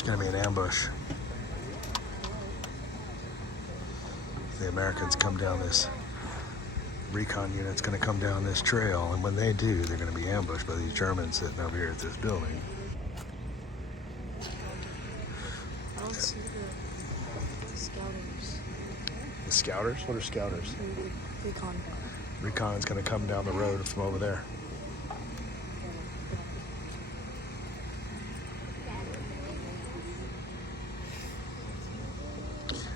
There's going to be an ambush. The Americans come down this recon unit's going to come down this trail, and when they do, they're going to be ambushed by these Germans sitting over here at this building. I don't see the scouters. The scouters? What are scouters? Recon. Recon's going to come down the road from over there.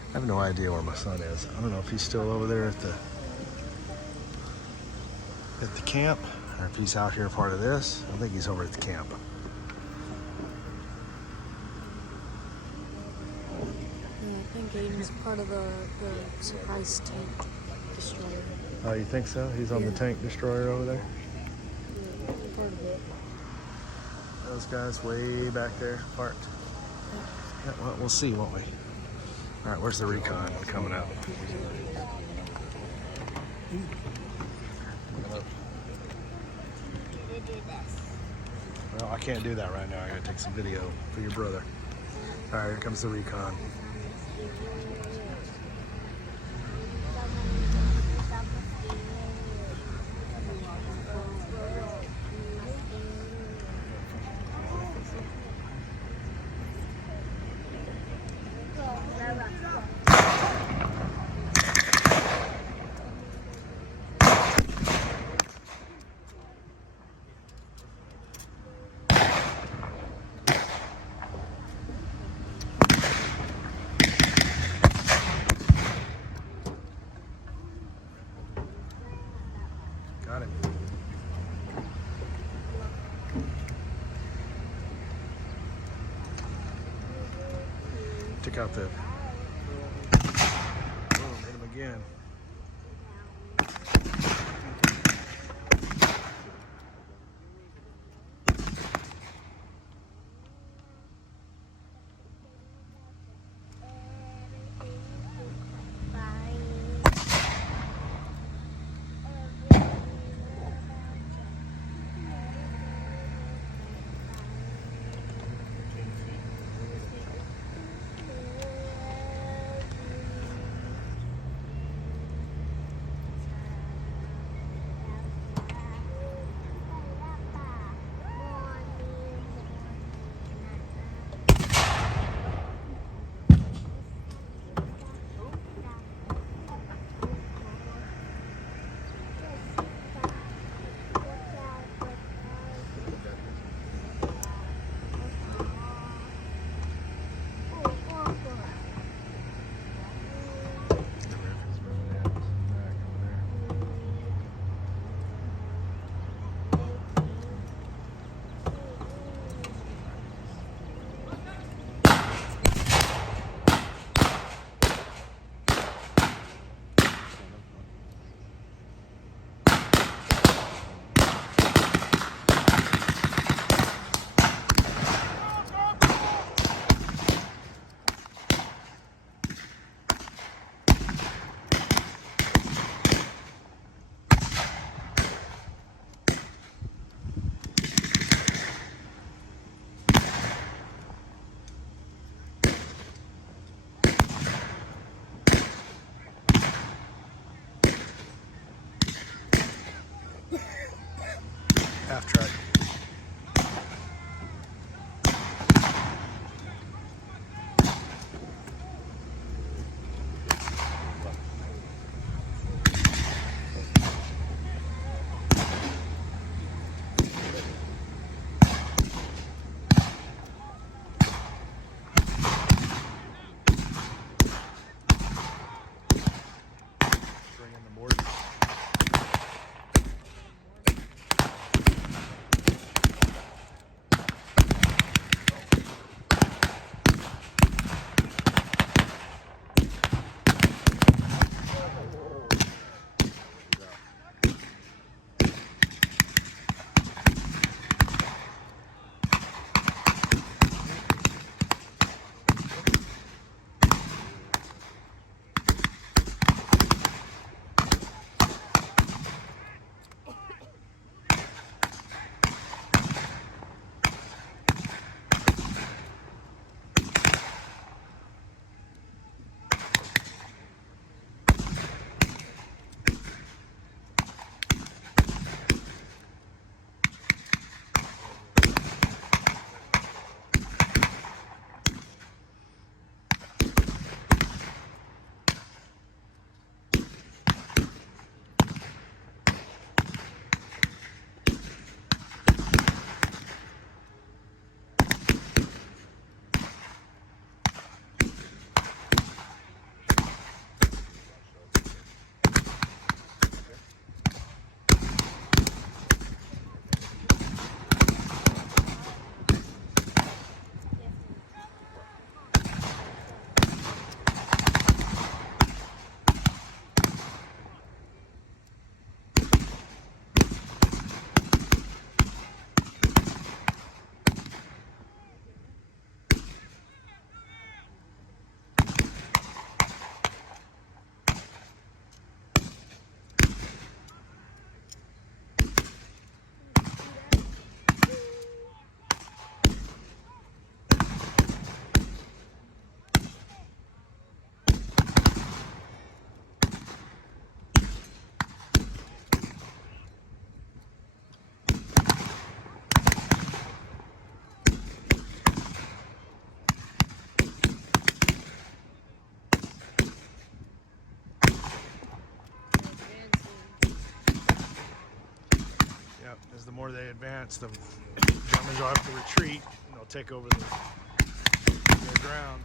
I have no idea where my son is. I don't know if he's still over there at the camp, or if he's out here part of this. I think he's over at the camp. Yeah, I think Aiden's part of the surprise tank destroyer. Oh, you think so? He's on the tank destroyer over there? Yeah, part of it. Those guys way back there parked. Yeah, well, we'll see, won't we? All right, where's the recon coming out? Well, I can't do that right now. I gotta take some video for your brother. All right, here comes the recon. Got it. Took out the... Boom, hit him again. advance, the Germans will have to retreat and they'll take over their ground.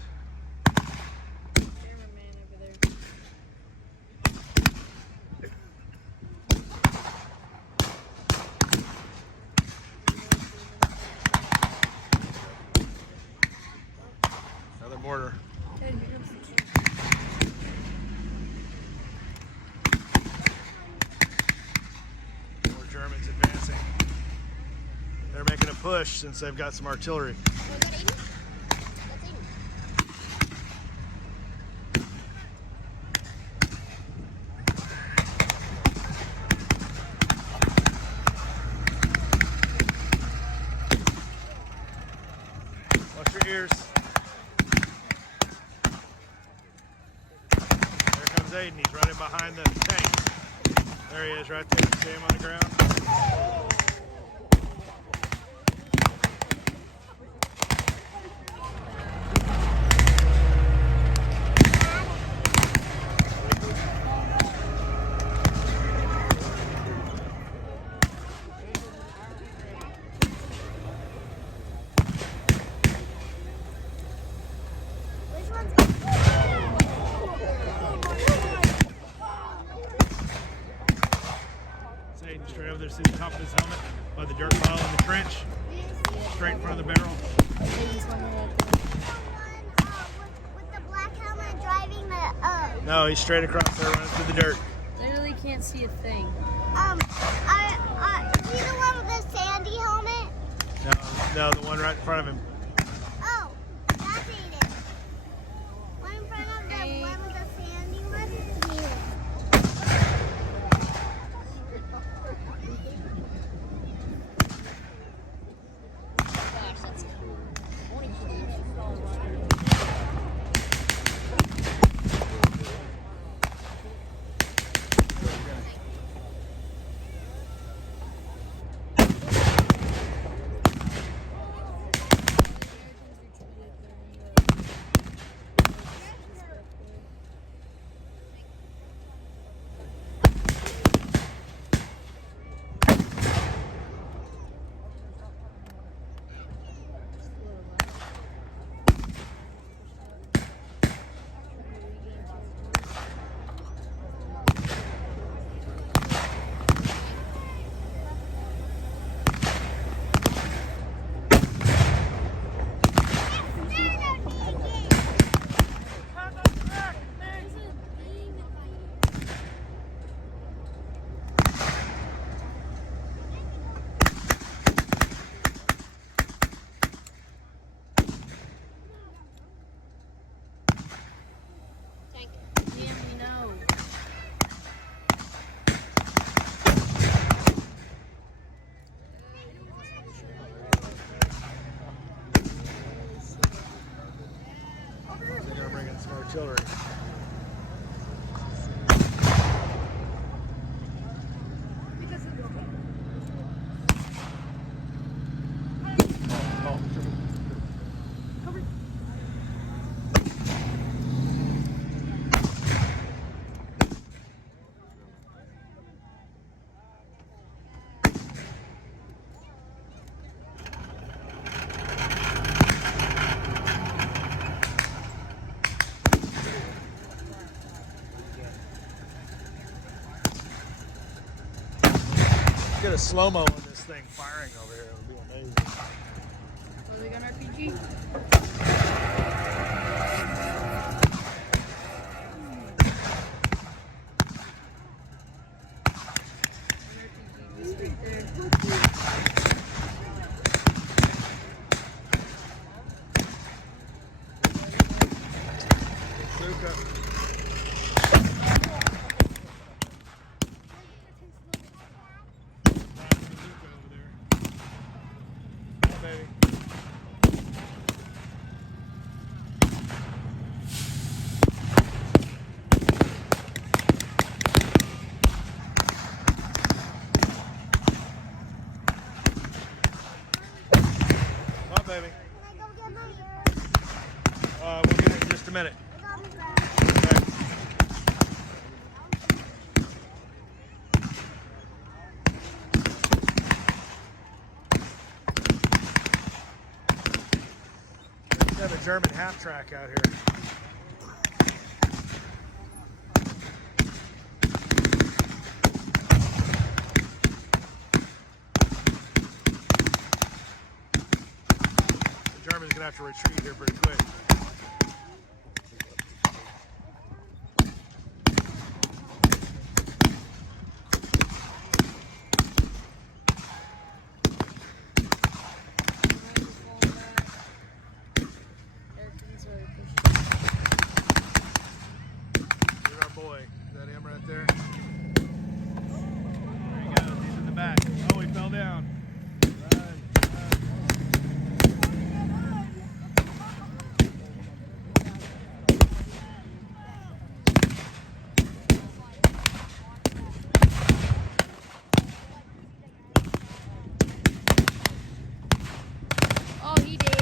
Cameraman over there. Another mortar. Hey, here comes the king. More Germans advancing. They're making a push since they've got some artillery. Was that 80? That's 80. Watch your ears. There comes Aiden. He's running behind the tank. There he is right there. See him on the ground? Which one's It's Aiden straight over there. See the top of his helmet by the dirt pile in the trench? Straight in front of the barrel. This one right there. with the black helmet driving the No, he's straight across there running through the dirt. Literally can't see a thing. he's the one with the sandy helmet. No, the one right in front of him. Oh, that's Aiden. One in front of the one with the sandy one. Gosh, that's cool. Yeah, we know. They're going to bring in some artillery. Get a slow-mo on this thing firing over here. It would be amazing. Are they gun RPG? Bazooka. Baby. Come on, baby. Can I go get my We'll get it in just a minute. It's on the ground. Okay. German half track out here. The German's gonna have to retreat here pretty quick. Boy, is that him right there? There he goes, he's in the back. Oh, he fell down. Run, Oh, he did.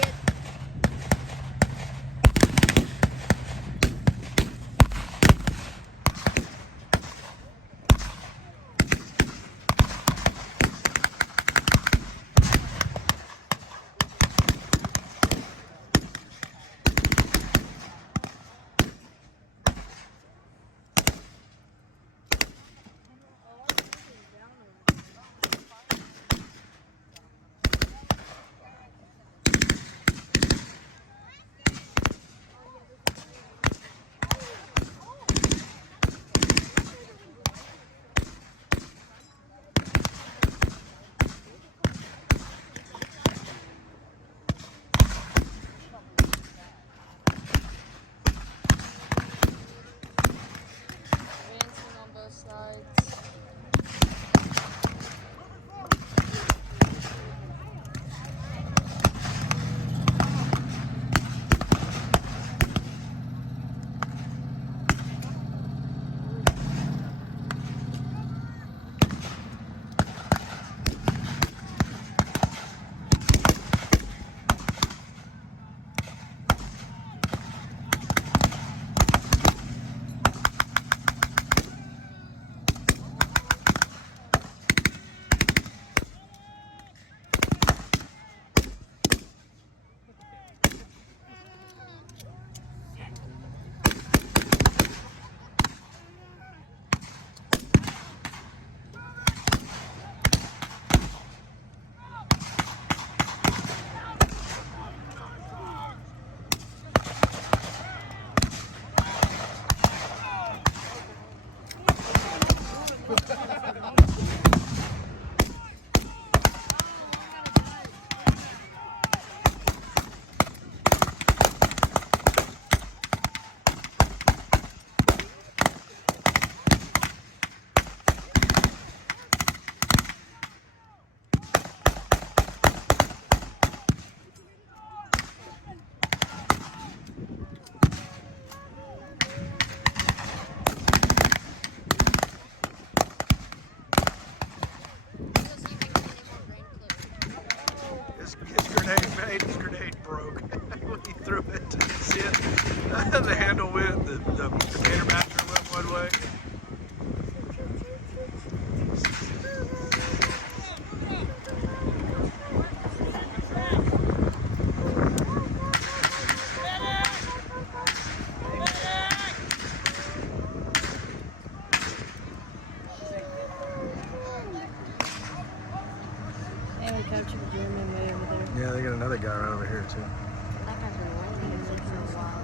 His grenade broke when he threw it. Did you see it? The handle went, the container master went one way. And we captured the German way over there. Yeah, they got another guy right over here too. That guy's been waiting for a while.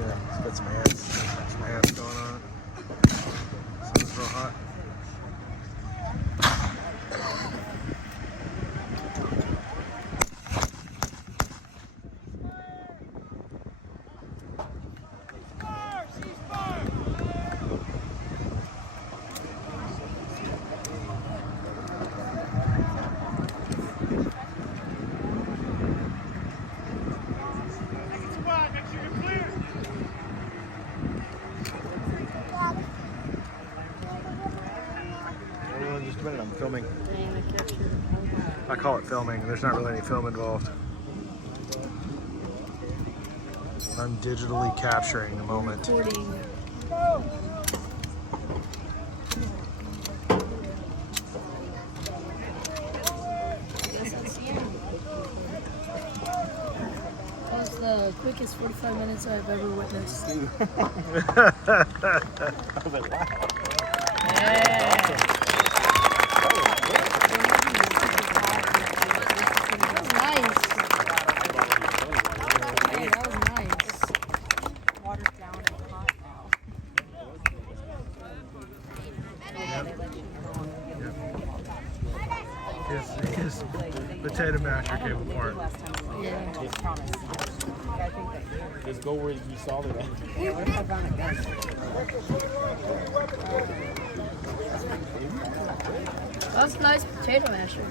Yeah, it's got some ants going on. Sun's real hot. Just a minute, I'm filming. I call it filming. There's not really any film involved. I'm digitally capturing the moment. Guess that's the end. the quickest 45 minutes I've ever witnessed. I was like, wow. That was nice. Hey, that was nice. Water's down and hot now. His potato masher came apart. Yeah. Just go where you saw it at. That's a nice potato masher.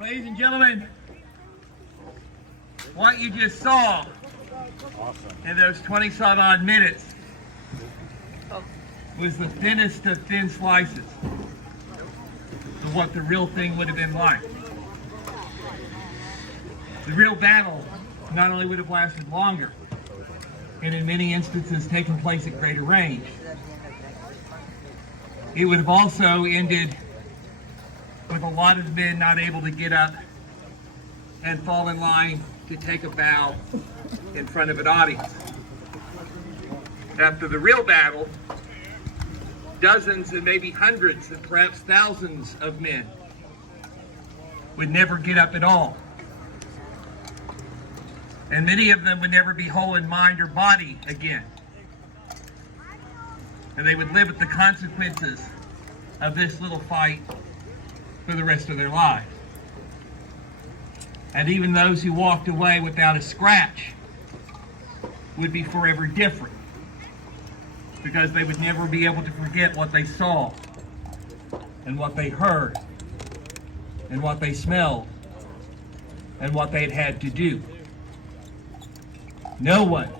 Ladies and gentlemen, what you just saw in those 20-some odd minutes was the thinnest of thin slices of what the real thing would have been like. The real battle not only would have lasted longer, and in many instances taken place at greater range, it would have also ended with a lot of men not able to get up and fall in line to take a bow in front of an audience. After the real battle, dozens and maybe hundreds and perhaps thousands of men would never get up at all. And many of them would never be whole in mind or body again. And they would live with the consequences of this little fight for the rest of their lives. And even those who walked away without a scratch would be forever different, because they would never be able to forget what they saw and what they heard and what they smelled and what they had to do. No one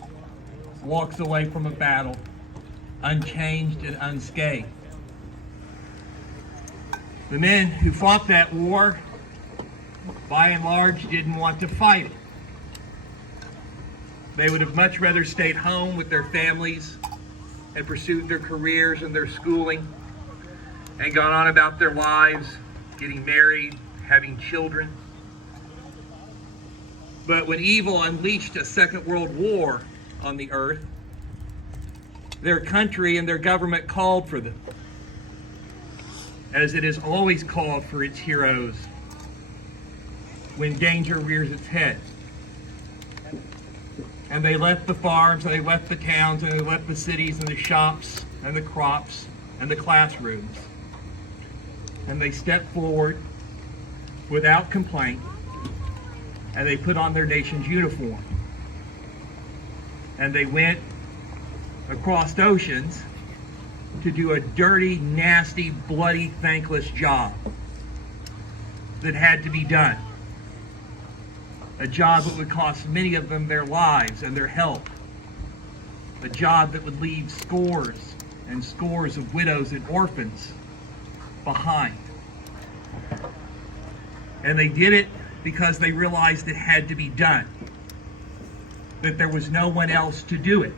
walks away from a battle unchanged and unscathed. The men who fought that war, by and large, didn't want to fight it. They would have much rather stayed home with their families and pursued their careers and their schooling and gone on about their lives, getting married, having children. But when evil unleashed a second world war on the earth, their country and their government called for them, as it has always called for its heroes when danger rears its head. And they left the farms, and they left the towns, and they left the cities, and the shops, and the crops, and the classrooms. And they stepped forward without complaint, and they put on their nation's uniform. And they went across oceans to do a dirty, nasty, bloody, thankless job that had to be done. A job that would cost many of them their lives and their health. A job that would leave scores and scores of widows and orphans behind. And they did it because they realized it had to be done. That there was no one else to do it.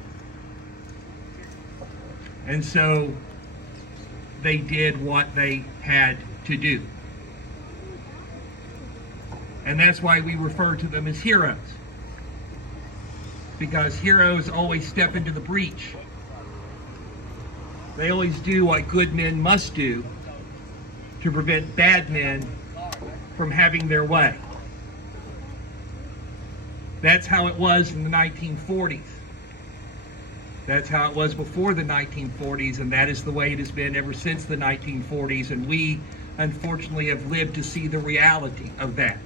And so they did what they had to do. And that's why we refer to them as heroes. Because heroes always step into the breach. They always do what good men must do to prevent bad men from having their way. That's how it was in the 1940s. That's how it was before the 1940s, and that is the way it has been ever since the 1940s, and we unfortunately have lived to see the reality of that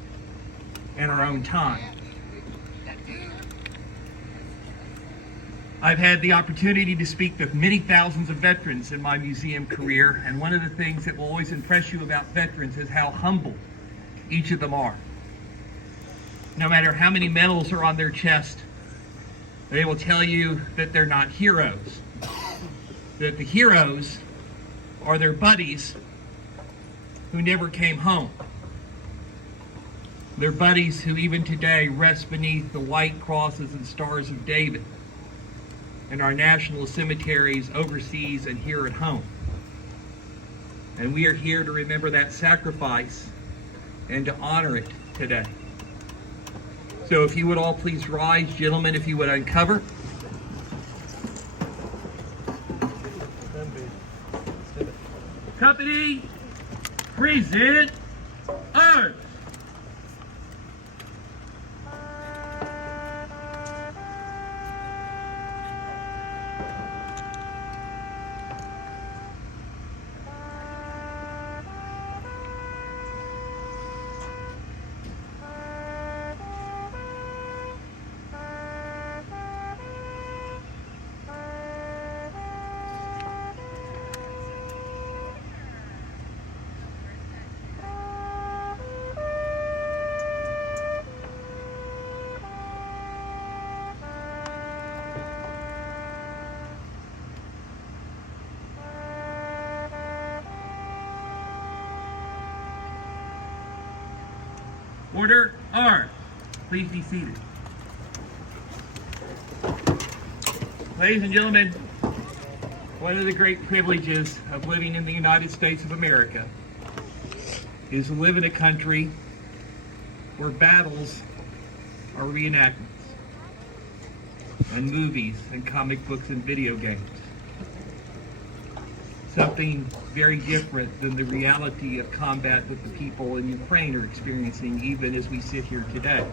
in our own time. I've had the opportunity to speak to many thousands of veterans in my museum career, and one of the things that will always impress you about veterans is how humble each of them are. No matter how many medals are on their chest, they will tell you that they're not heroes. That the heroes are their buddies who never came home. Their buddies who even today rest beneath the white crosses and stars of David in our national cemeteries overseas and here at home. And we are here to remember that sacrifice and to honor it today. So if you would all please rise, gentlemen, if you would uncover. Company, present arms. Order, arms. Please be seated. Ladies and gentlemen, one of the great privileges of living in the United States of America is to live in a country where battles are reenactments, and movies and comic books and video games. Something very different than the reality of combat that the people in Ukraine are experiencing even as we sit here today.